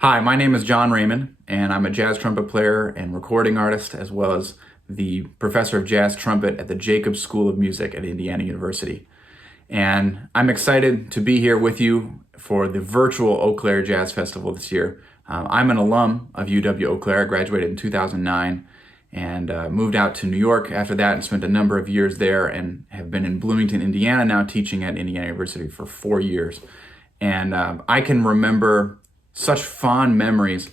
Hi, my name is John Raymond, and I'm a jazz trumpet player and recording artist, as well as the professor of jazz trumpet at the Jacobs School of Music at Indiana University. And I'm excited to be here with you for the virtual Eau Claire Jazz Festival this year. I'm an alum of UW Eau Claire, graduated in 2009, and moved out to New York after that and spent a number of years there, and have been in Bloomington, Indiana, now teaching at Indiana University for 4 years. And I can remember such fond memories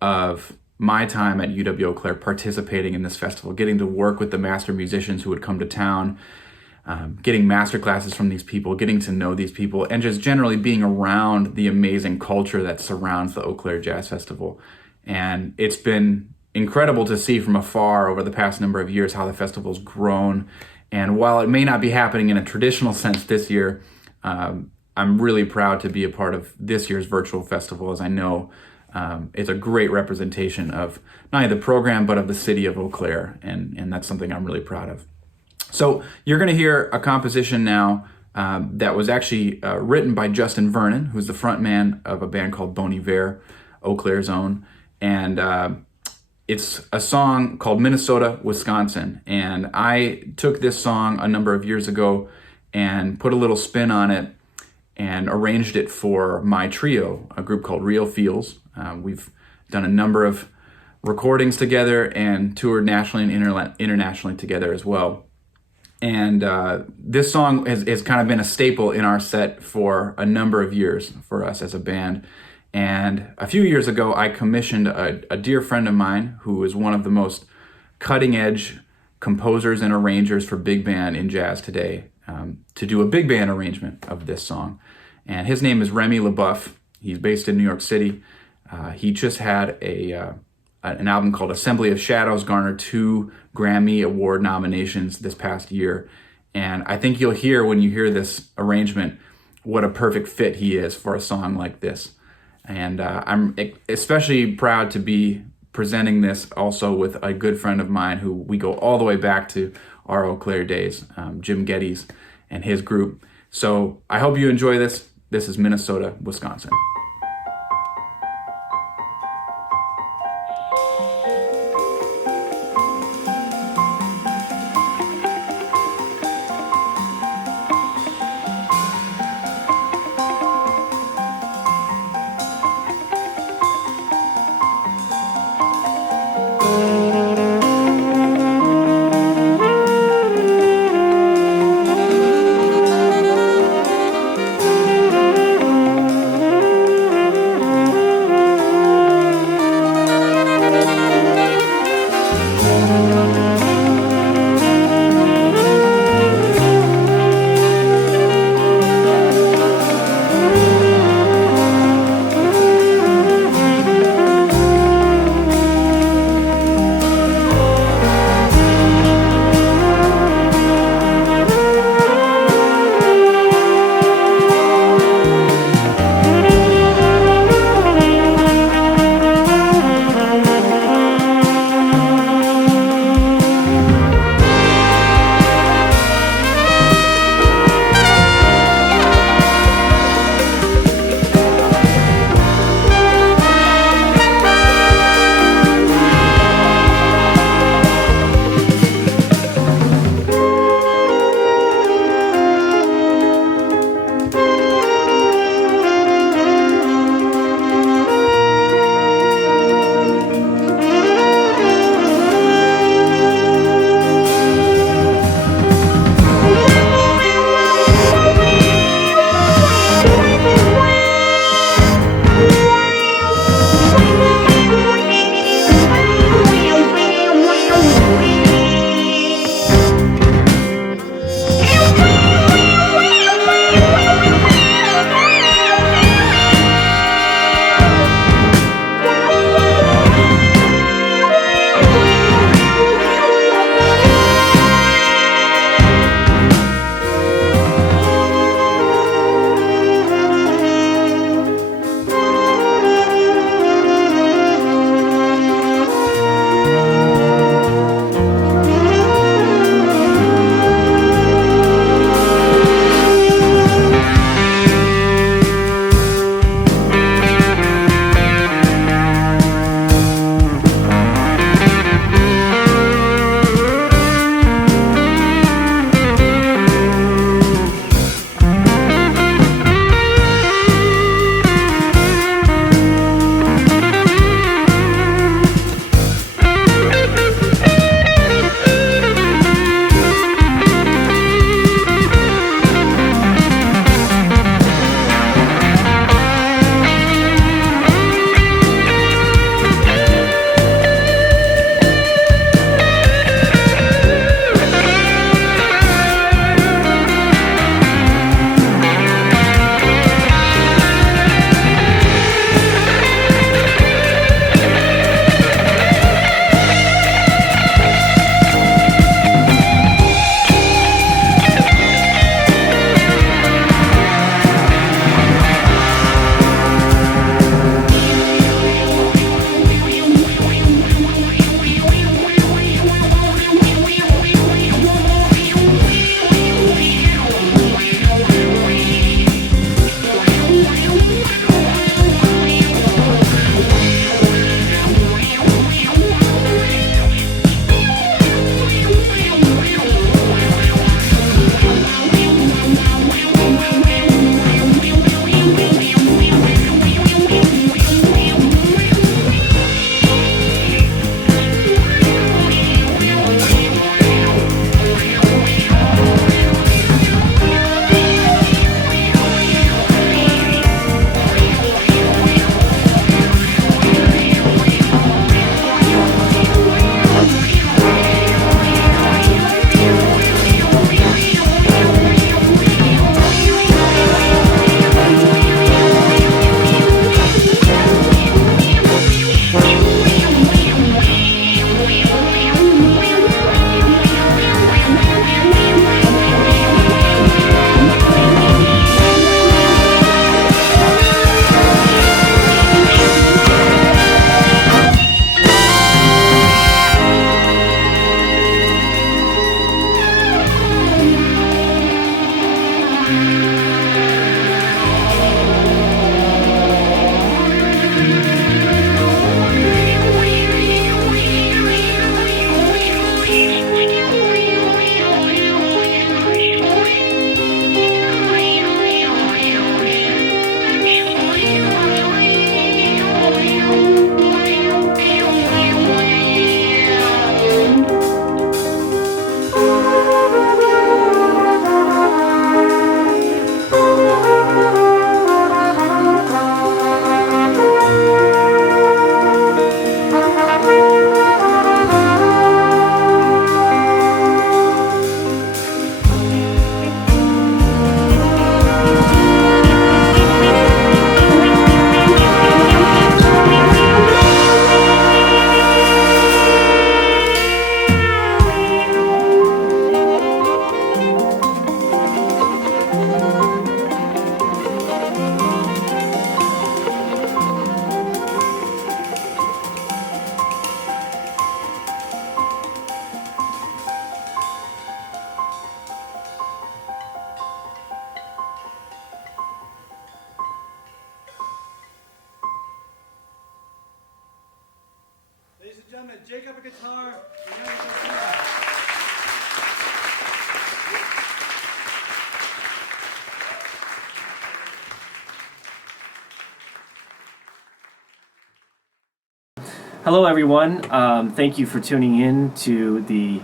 of my time at UW Eau Claire participating in this festival, getting to work with the master musicians who would come to town, getting master classes from these people, getting to know these people, and just generally being around the amazing culture that surrounds the Eau Claire Jazz Festival. And it's been incredible to see from afar over the past number of years how the festival's grown. And while it may not be happening in a traditional sense this year, I'm really proud to be a part of this year's virtual festival, as I know it's a great representation of not only the program, but of the city of Eau Claire, and that's something I'm really proud of. So you're going to hear a composition now that was actually written by Justin Vernon, who's the front man of a band called Bon Iver, Eau Claire's own, and it's a song called Minnesota, Wisconsin. And I took this song a number of years ago and put a little spin on it and arranged it for my trio, a group called Real Feels. We've done a number of recordings together and toured nationally and internationally together as well. And this song has kind of been a staple in our set for a number of years for us as a band. And a few years ago, I commissioned a dear friend of mine who is one of the most cutting-edge composers and arrangers for big band in jazz today, to do a big band arrangement of this song. And his name is Remy LeBoeuf. He's based in New York City. He just had an album called Assembly of Shadows, garnered 2 Grammy Award nominations this past year. And I think you'll hear when you hear this arrangement what a perfect fit he is for a song like this. And I'm especially proud to be presenting this also with a good friend of mine who we go all the way back to our Eau Claire days, Jim Geddes and his group. So I hope you enjoy this. This is Minnesota, Wisconsin. Hello, everyone. Thank you for tuning in to the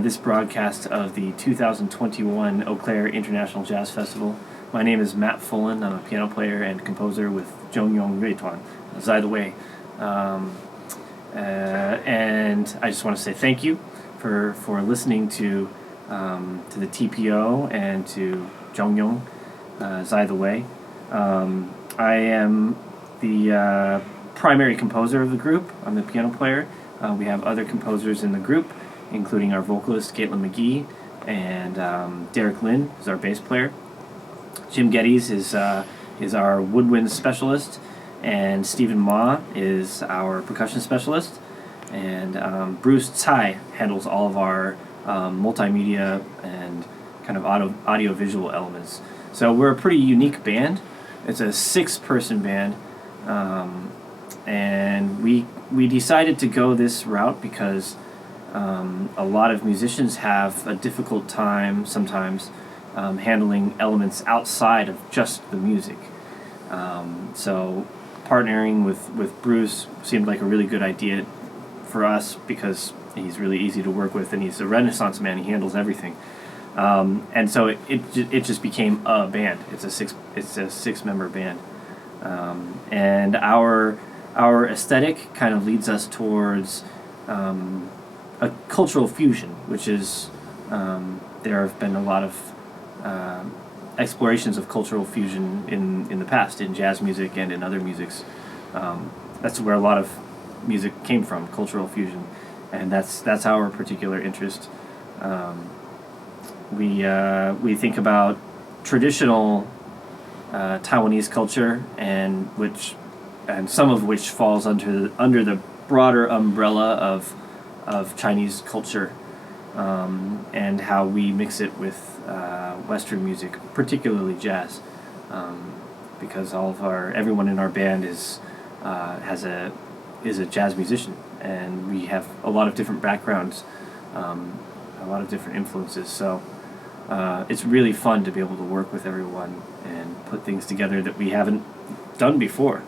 this broadcast of the 2021 Eau Claire International Jazz Festival. My name is Matt Fullen. I'm a piano player and composer with Zhongyong Ruituan, Zai the Wei. And I just want to say thank you for listening to the TPO and to Zhongyong, Zai the Wei. I am the primary composer of the group. I'm the piano player. We have other composers in the group, including our vocalist Caitlin McGee and Derek Lynn is our bass player. Jim Geddes is our woodwind specialist, and Stephen Ma is our percussion specialist, and Bruce Tsai handles all of our multimedia and kind of audio-visual elements. So we're a pretty unique band. It's a 6-person band. And we decided to go this route because a lot of musicians have a difficult time sometimes handling elements outside of just the music. So partnering with Bruce seemed like a really good idea for us because he's really easy to work with and he's a Renaissance man. He handles everything. And so it just became a band. It's a 6-member band. And our aesthetic kind of leads us towards a cultural fusion, which is there have been a lot of explorations of cultural fusion in the past, in jazz music and in other musics. That's where a lot of music came from, cultural fusion, and that's our particular interest. We think about traditional Taiwanese culture, and some of which falls under the broader umbrella of Chinese culture, and how we mix it with Western music, particularly jazz, because everyone in our band is a jazz musician, and we have a lot of different backgrounds, a lot of different influences. So it's really fun to be able to work with everyone and put things together that we haven't done before.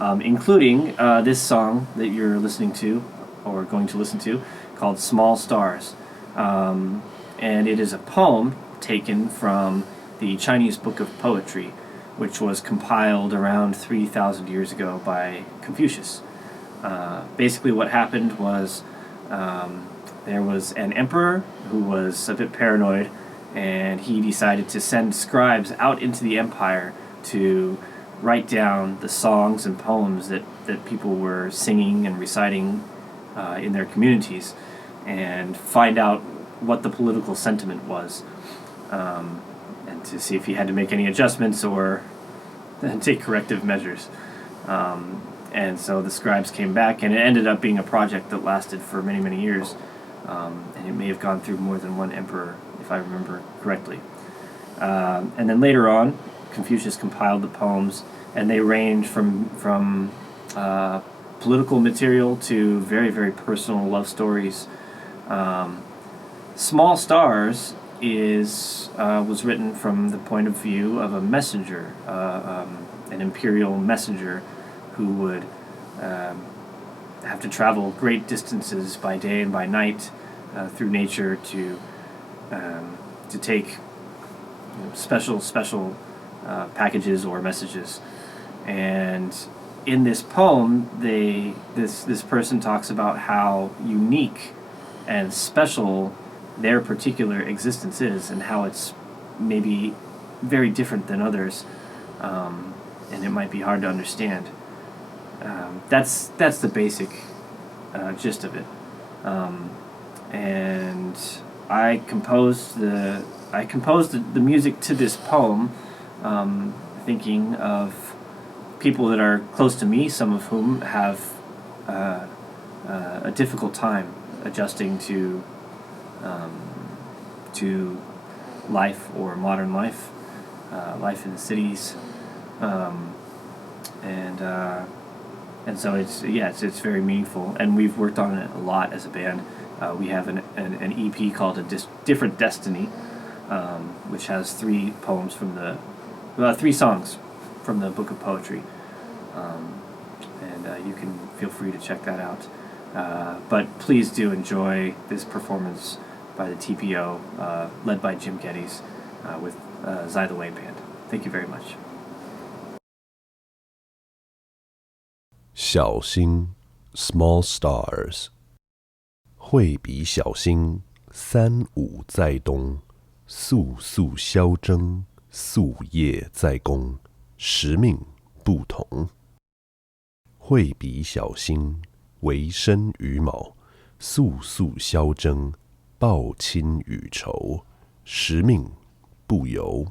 Including this song that you're listening to, or going to listen to, called Small Stars. And it is a poem taken from the Chinese Book of Poetry, which was compiled around 3,000 years ago by Confucius. Basically what happened was there was an emperor who was a bit paranoid, and he decided to send scribes out into the empire to write down the songs and poems that people were singing and reciting in their communities, and find out what the political sentiment was, and to see if he had to make any adjustments or take corrective measures. And so the scribes came back, and it ended up being a project that lasted for many, many years, and it may have gone through more than one emperor, if I remember correctly. And then later on, Confucius compiled the poems, and they range from political material to very, very personal love stories. Small Stars was written from the point of view of a messenger, an imperial messenger who would have to travel great distances by day and by night through nature to take special packages or messages. And in this poem, this person talks about how unique and special their particular existence is, and how it's maybe very different than others, and it might be hard to understand. That's the basic gist of it. And I composed the music to this poem, thinking of people that are close to me, some of whom have a difficult time adjusting to life, or modern life, life in the cities, and And so it's very meaningful, and we've worked on it a lot as a band. We have an EP called A Different Destiny, which has 3 songs from the Book of Poetry, and you can feel free to check that out. But please do enjoy this performance by the TPO, led by Jim Geddes, with Zai the Way Band. Thank you very much. 小星 Small Stars， 惠比小星3、5在东，肃肃萧征，夙夜在公，时命不同。惠比小星为生于卯，肃肃萧征，报亲与仇，时命不由。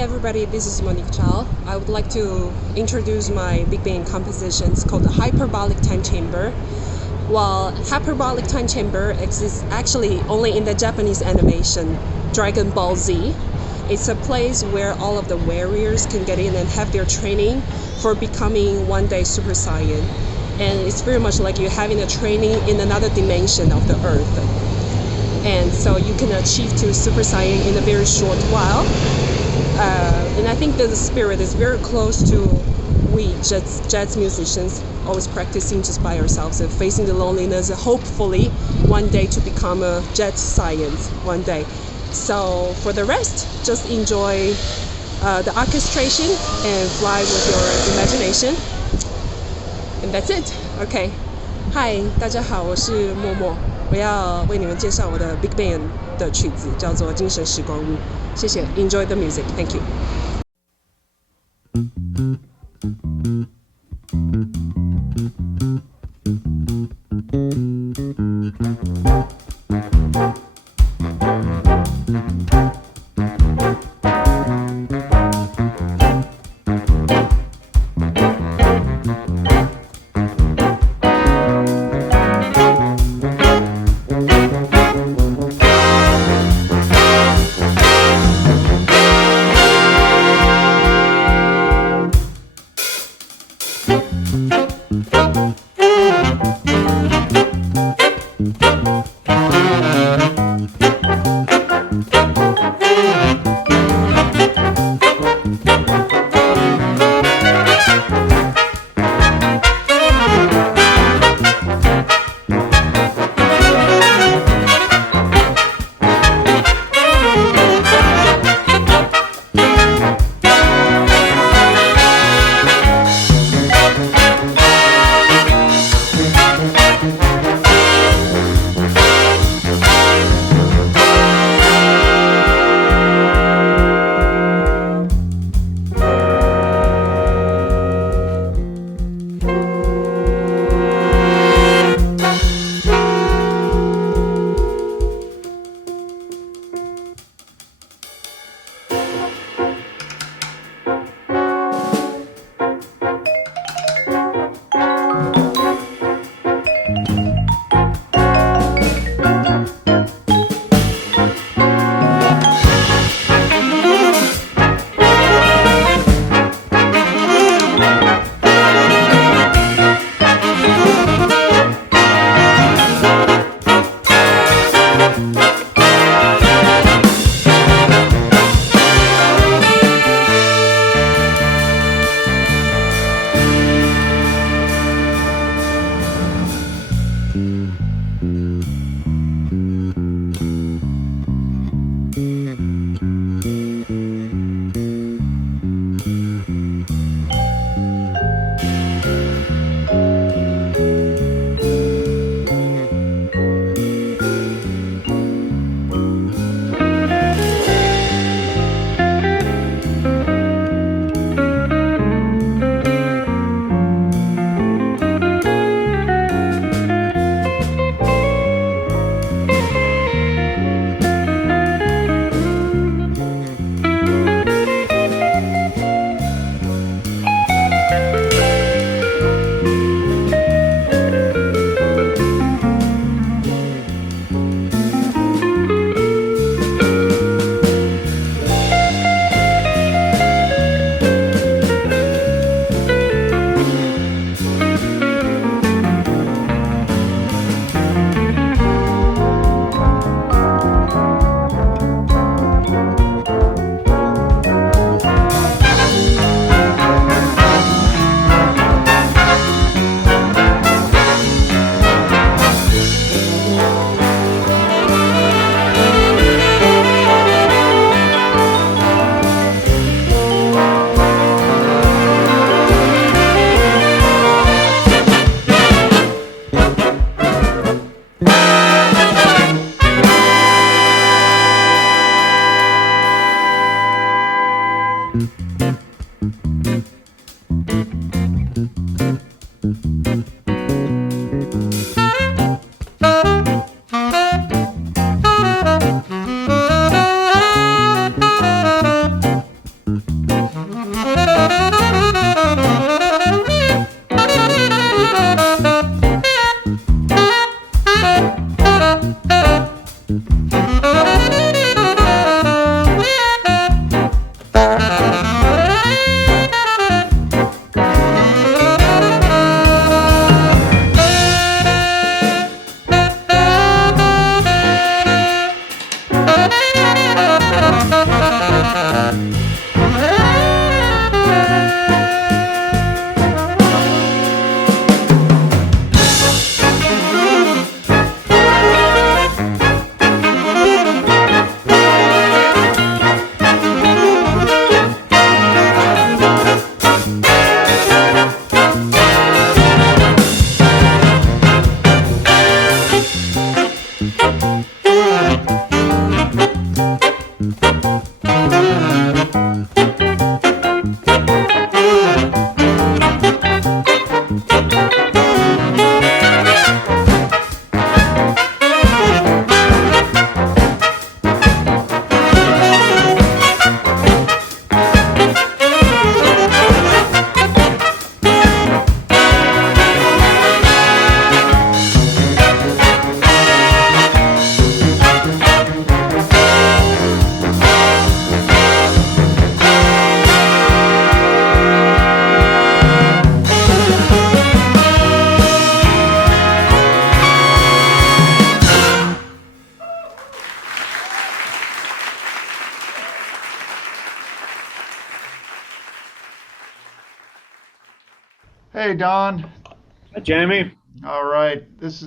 everybody, this is Monique Chow. I would like to introduce my big band composition. It's called the Hyperbolic Time Chamber. While Hyperbolic Time Chamber exists actually only in the Japanese animation Dragon Ball Z, it's a place where all of the warriors can get in and have their training for becoming one day Super Saiyan. And it's very much like you're having a training in another dimension of the earth. And so you can achieve to Super Saiyan in a very short while. And I think that the spirit is very close to we jazz musicians, always practicing just by ourselves and facing the loneliness, and hopefully one day to become a jazz science one day. So for the rest, just enjoy the orchestration and fly with your imagination. And that's it. Okay. Hi, 大家好，我是默默，我要为你们介绍我的 Big Band 的曲子，叫做《精神时光屋》。谢谢 ，Enjoy the music. Thank you. Hey, Don. Hi, Jamie. All right.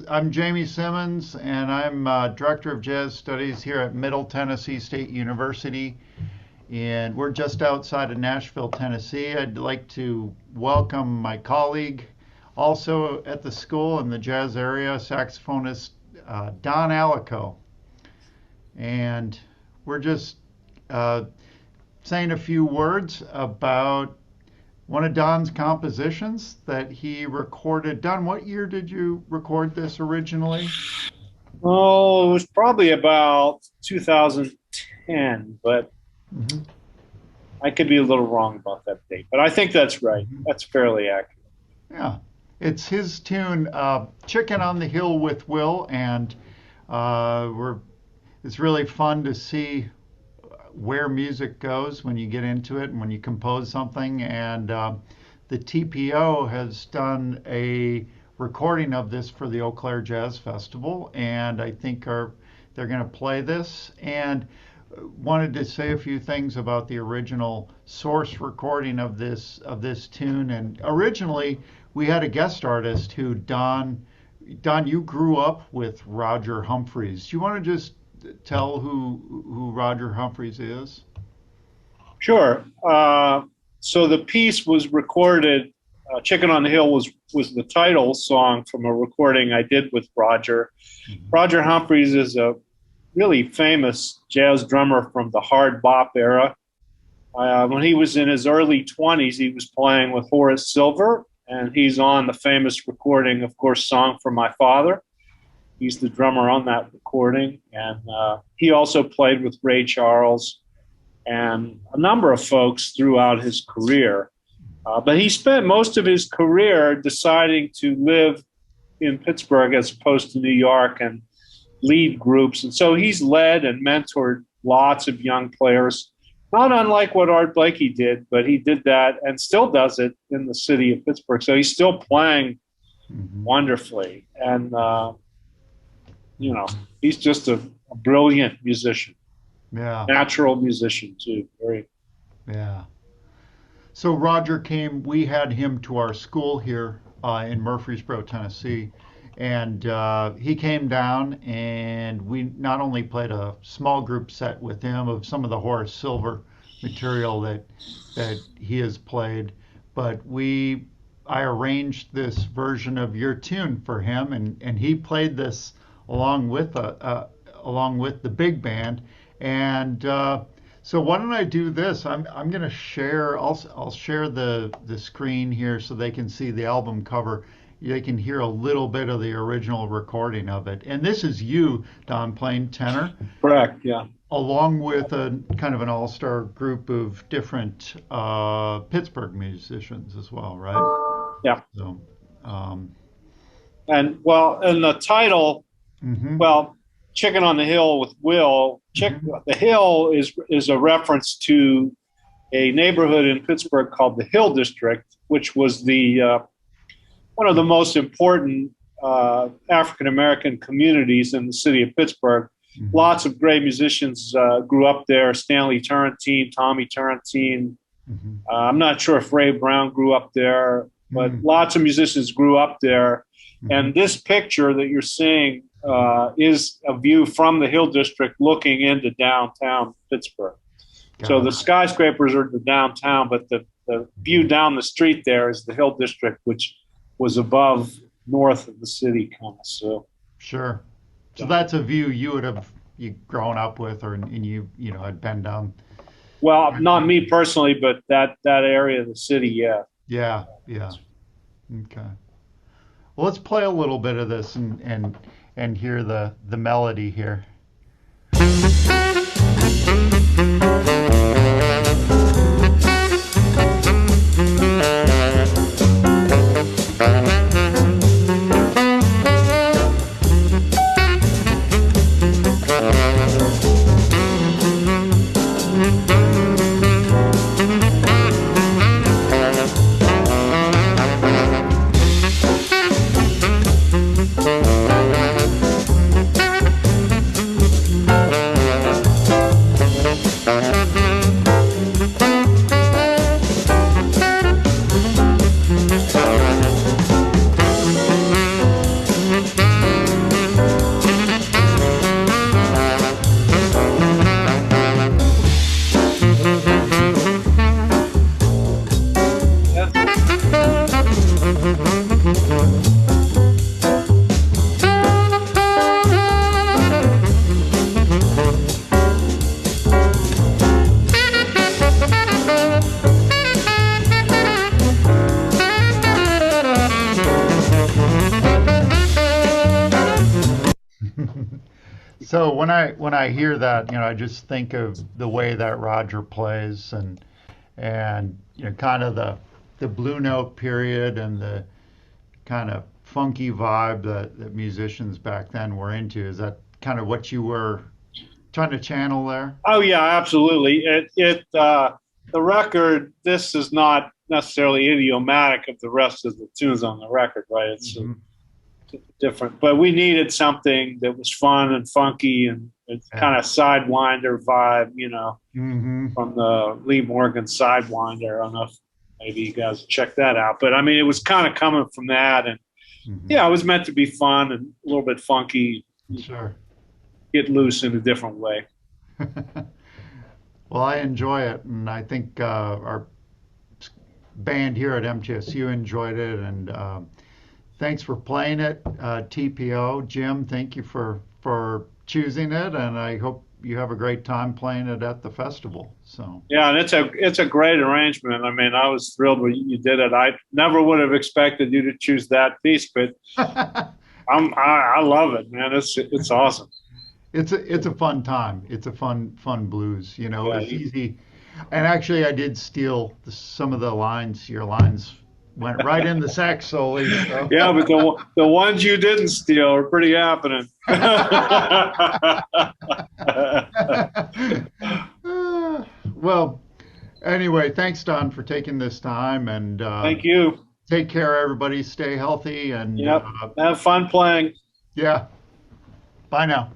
I'm Jamie Simmons, and I'm Director of Jazz Studies here at Middle Tennessee State University. And we're just outside of Nashville, Tennessee. I'd like to welcome my colleague, also at the school in the jazz area, saxophonist Don Alico. And we're just saying a few words about one of Don's compositions that he recorded. Don, what year did you record this originally? Oh, it was probably about 2010, but I could be a little wrong about that date. But I think that's right. That's fairly accurate. Yeah. It's his tune, Chicken on the Hill with Will, and it's really fun to see where music goes when you get into it and when you compose something. And the TPO has done a recording of this for the Eau Claire Jazz Festival, and I think they're going to play this. And wanted to say a few things about the original source recording of this tune. And originally we had a guest artist who Don, you grew up with Roger Humphreys. Do you want to just tell who Roger Humphreys is? Sure. So the piece was recorded. "Chicken on the Hill" was the title song from a recording I did with Roger. Roger Humphreys is a really famous jazz drummer from the hard bop era. When he was in his early 20s, he was playing with Horace Silver, and he's on the famous recording, of course, "Song for My Father." He's the drummer on that recording, and he also played with Ray Charles and a number of folks throughout his career. But he spent most of his career deciding to live in Pittsburgh as opposed to New York and lead groups. And so he's led and mentored lots of young players, not unlike what Art Blakey did, but he did that and still does it in the city of Pittsburgh. So he's still playing wonderfully. And, he's just a brilliant musician. Yeah. Natural musician, too. Yeah. So Roger we had him to our school here in Murfreesboro, Tennessee. And he came down, and we not only played a small group set with him of some of the Horace Silver material that he has played, but I arranged this version of your tune for him, and he played this along with the big band. And so why don't I do this? I'm going to share. I'll share the screen here so they can see the album cover. They can hear a little bit of the original recording of it. And this is you, Don, playing tenor. Correct, yeah. Along with a kind of an all-star group of different Pittsburgh musicians as well, right? Yeah. So, and the title, Chicken on the Hill with Will. The Hill is a reference to a neighborhood in Pittsburgh called the Hill District, which was the one of the most important African American communities in the city of Pittsburgh. Mm-hmm. Lots of great musicians grew up there. Stanley Turrentine, Tommy Turrentine. Mm-hmm. I'm not sure if Ray Brown grew up there, but lots of musicians grew up there. Mm-hmm. And this picture that you're seeing is a view from the Hill District looking into downtown Pittsburgh. So the skyscrapers are the downtown, but the view down the street there is the Hill District, which was above north of the city, kind of. So sure. So that's a view you would have grown up with, or and you had been down. Well, not me personally, but that area of the city, yeah. Yeah. Okay. Well, let's play a little bit of this and hear the melody here. So when I hear that, I just think of the way that Roger plays and kind of the Blue Note period and the kind of funky vibe that musicians back then were into. Is that kind of what you were trying to channel there? Oh yeah, absolutely. The record, this is not necessarily idiomatic of the rest of the tunes on the record, right? It's different, but we needed something that was fun and funky and kind of Sidewinder vibe, from the Lee Morgan Sidewinder. I don't know if maybe you guys check that out, but I mean, it was kind of coming from that, and it was meant to be fun and a little bit funky. Sure. Get loose in a different way. Well, I enjoy it, and I think our band here at MTSU enjoyed it, and thanks for playing it, TPO. Jim, thank you for choosing it, and I hope you have a great time playing it at the festival. So yeah, and it's a great arrangement. I mean, I was thrilled when you did it. I never would have expected you to choose that piece, but I love it, man. It's awesome. It's a fun time. It's a fun blues. It's easy. And actually, I did steal some of the lines. Your lines went right in the sax solo. So. Yeah, but the ones you didn't steal are pretty happening. Well, anyway, thanks, Don, for taking this time. And thank you. Take care, everybody. Stay healthy. And have fun playing. Yeah. Bye now.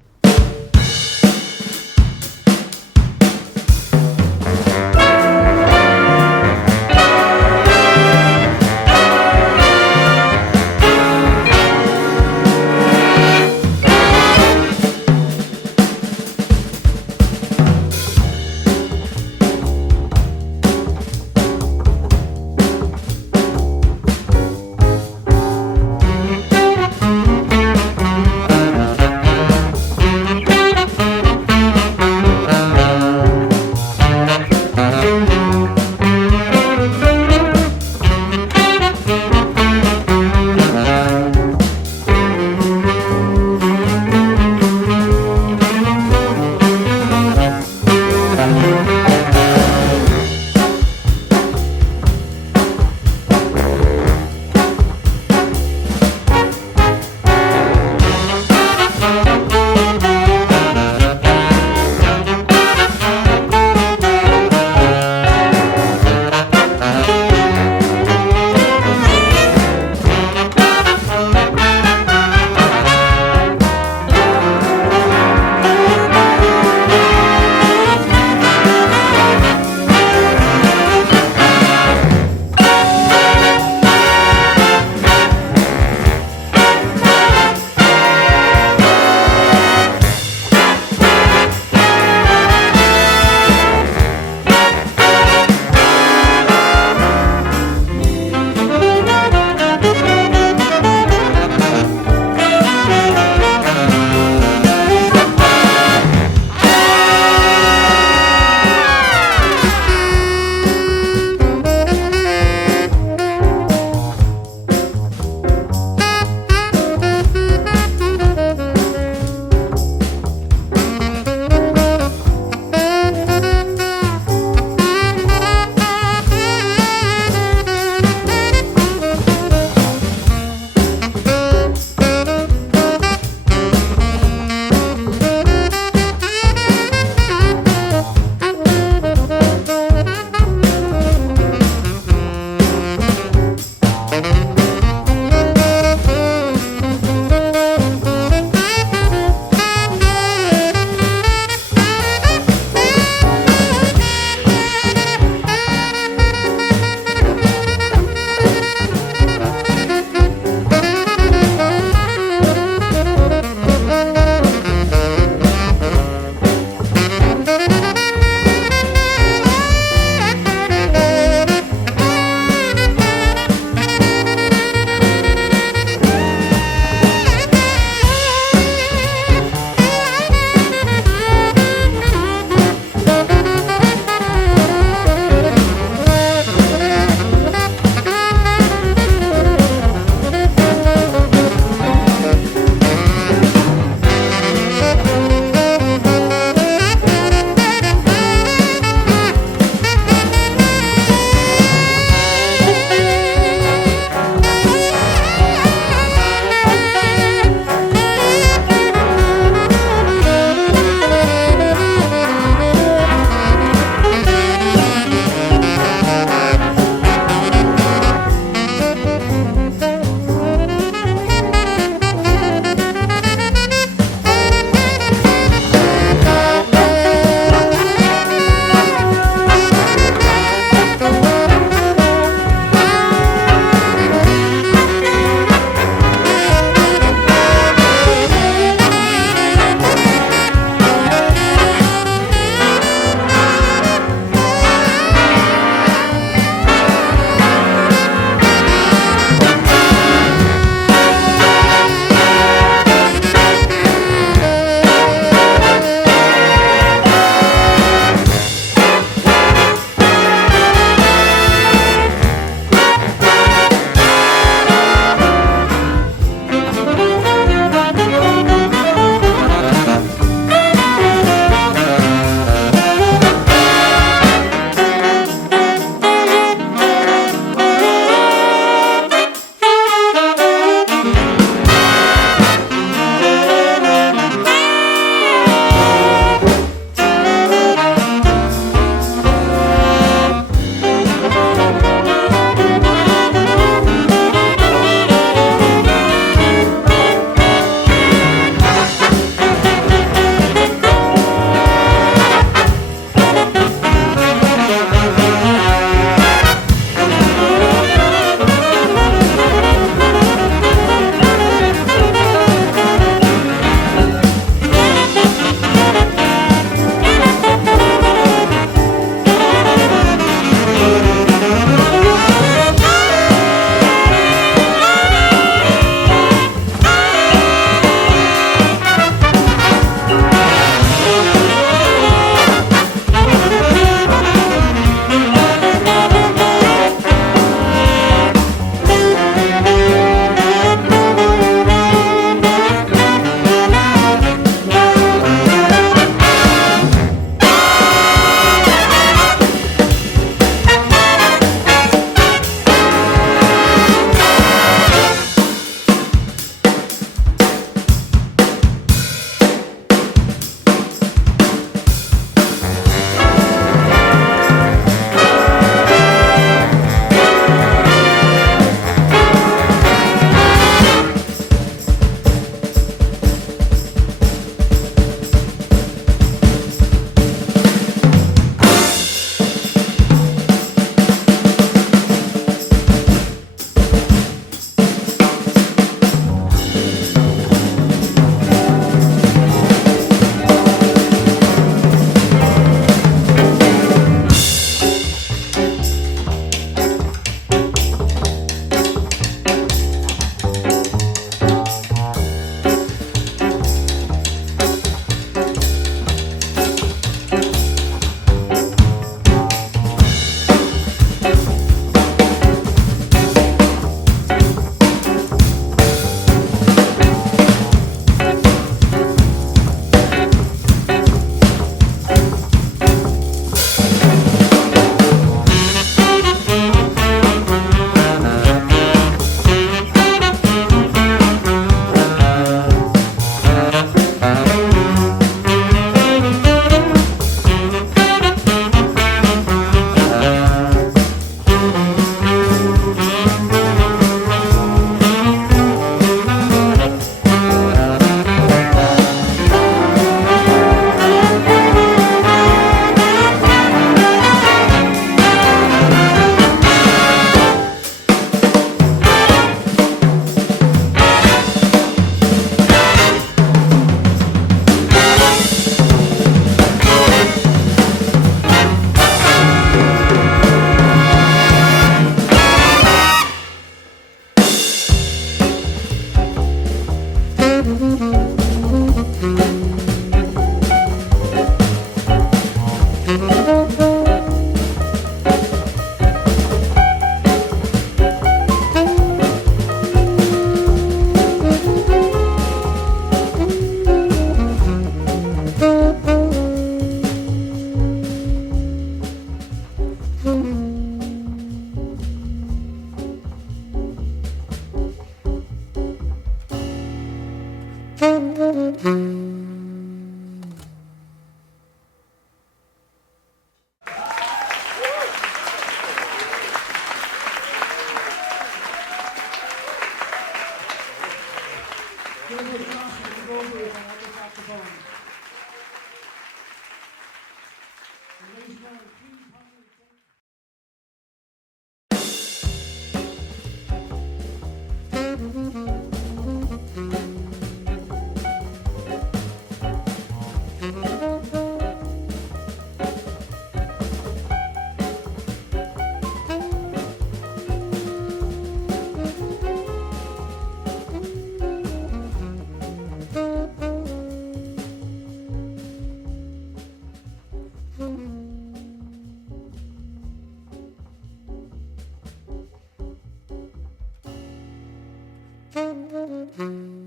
Thank you.